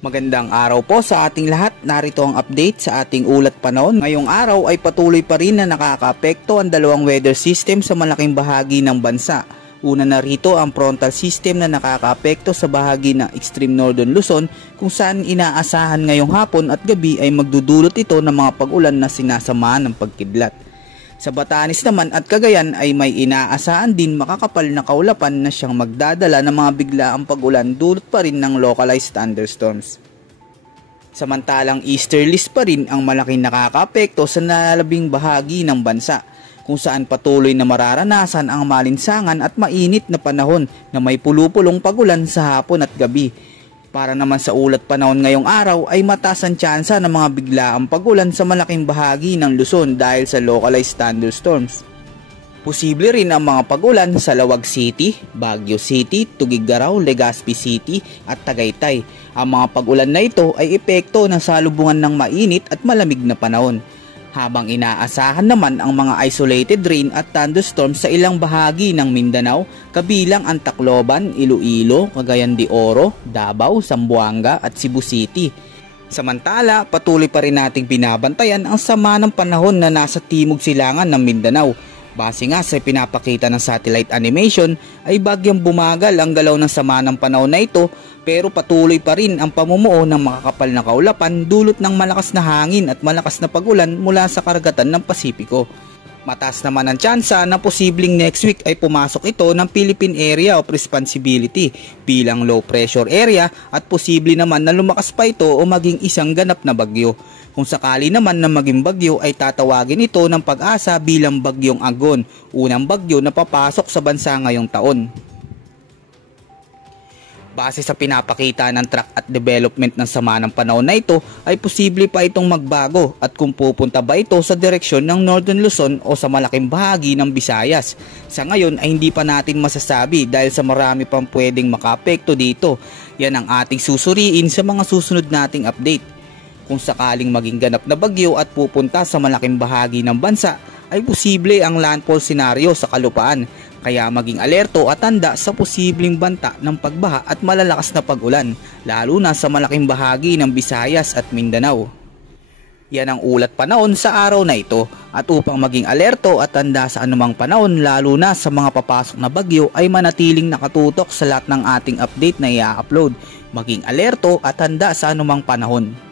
Magandang araw po sa ating lahat. Narito ang update sa ating ulat panahon. Ngayong araw ay patuloy pa rin na nakakaapekto ang dalawang weather system sa malaking bahagi ng bansa. Una na rito ang frontal system na nakakaapekto sa bahagi ng extreme northern Luzon kung saan inaasahan ngayong hapon at gabi ay magdudulot ito ng mga pag-ulan na sinasamahan ng pagkidlat. Sa Batanes naman at Cagayan ay may inaasahan din makakapal na kaulapan na siyang magdadala ng mga biglaang pag-ulan dulot pa rin ng localized thunderstorms. Samantalang easterlies pa rin ang malaking nakakaapekto sa nalalabing bahagi ng bansa kung saan patuloy na mararanasan ang malinsangan at mainit na panahon na may pulupulong pag-ulan sa hapon at gabi. Para naman sa ulat panahon ngayong araw ay mataas ang tsansa ng mga biglaang pag-ulan sa malaking bahagi ng Luzon dahil sa localized thunderstorms. Posible rin ang mga pag-ulan sa Lawag City, Baguio City, Tuguegarao, Legazpi City at Tagaytay. Ang mga pag-ulan na ito ay epekto ng salubungan ng mainit at malamig na panahon. Habang inaasahan naman ang mga isolated rain at thunderstorms sa ilang bahagi ng Mindanao, kabilang ang Tacloban, Iloilo, Cagayan de Oro, Davao, Zamboanga at Cebu City. Samantala, patuloy pa rin nating binabantayan ang sama ng panahon na nasa timog silangan ng Mindanao. Base nga sa pinapakita ng satellite animation ay bagyang bumagal ang galaw ng sama ng panahon na ito pero patuloy pa rin ang pamumuo ng makakapal na kaulapan dulot ng malakas na hangin at malakas na pag-ulan mula sa karagatan ng Pasipiko. Mataas naman ang tsansa na posibleng next week ay pumasok ito ng Philippine Area of Responsibility bilang low pressure area at posible naman na lumakas pa ito o maging isang ganap na bagyo. Kung sakali naman na maging bagyo ay tatawagin ito ng Pag-asa bilang Bagyong Agon, unang bagyo na papasok sa bansa ngayong taon. Base sa pinapakita ng track at development ng sama ng panahon na ito ay posible pa itong magbago at kung pupunta ba ito sa direksyon ng Northern Luzon o sa malaking bahagi ng Visayas. Sa ngayon ay hindi pa natin masasabi dahil sa marami pang pwedeng makaapekto dito. Yan ang ating susuriin sa mga susunod nating update. Kung sakaling maging ganap na bagyo at pupunta sa malaking bahagi ng bansa ay posible ang landfall scenario sa kalupaan. Kaya maging alerto at tanda sa posibleng banta ng pagbaha at malalakas na pag-ulan, lalo na sa malaking bahagi ng Visayas at Mindanao. Yan ang ulat panahon sa araw na ito at upang maging alerto at tanda sa anumang panahon lalo na sa mga papasok na bagyo ay manatiling nakatutok sa lahat ng ating update na i-upload. Maging alerto at tanda sa anumang panahon.